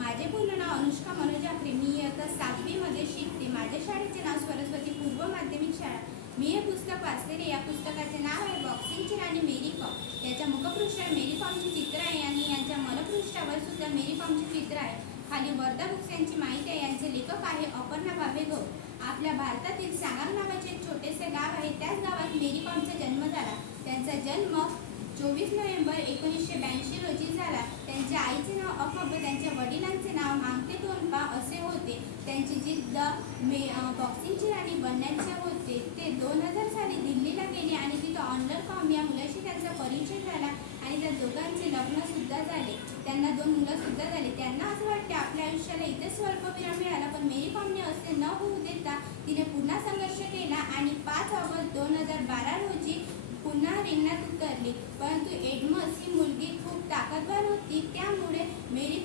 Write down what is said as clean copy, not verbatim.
माझे पूर्ण नाव अनुष्का मनोज आखरे. मी इयत्ता 7वी मध्ये शिकते. माझ्या शाळेचे नाव सरस्वती पूर्व माध्यमिक शाळा. मी हे पुस्तक वाचलेले. या पुस्तकाचे नाव आहे बॉक्सिंगची राणी मेरी कॉम. याच्या मुखपृष्ठावर मेरी कॉमची चित्र आहे आणि यांच्या मनपृष्ठावर सुद्धा मेरी कॉमची चित्र आहे. खाली वर्धा बुक्स यांची माहिती आहे. यांचे लेखक आहे अपर्णा भावे गौर. आपल्या भारतातील सांगाम नावाचे एक छोटेसे गाव आहे. त्याच गावात मेरी कॉमचा जन्म झाला. त्यांचा जन्म 24 नोव्हेंबर 1982 रोजी झाला. त्यांच्या आईचे नाव अफब, त्यांच्या वडिलांचे नाव मांगते तोंडपा असे होते. त्यांची जिद्द बॉक्सिंगची राणी बनण्याचे होते. ते 2000 साली दिल्लीला गेले आणि तिथं ऑनर कॉम या मुलाशी त्यांचा परिचय झाला आणि त्या दोघांचे लग्नसुद्धा झाले. त्यांना 2 मुलंसुद्धा झाली. त्यांना असं वाटते आपल्या आयुष्याला इथे स्वल्पविराम मिळाला, पण मेरी कॉमने असे न होऊ देता तिने पुन्हा संघर्ष केला आणि 5 ऑगस्ट 2012 रोजी पुन्हा रिंगणात उतरली. परंतु एडमस ही मुलगी खूप ताकदवार होती, त्यामुळे मेरी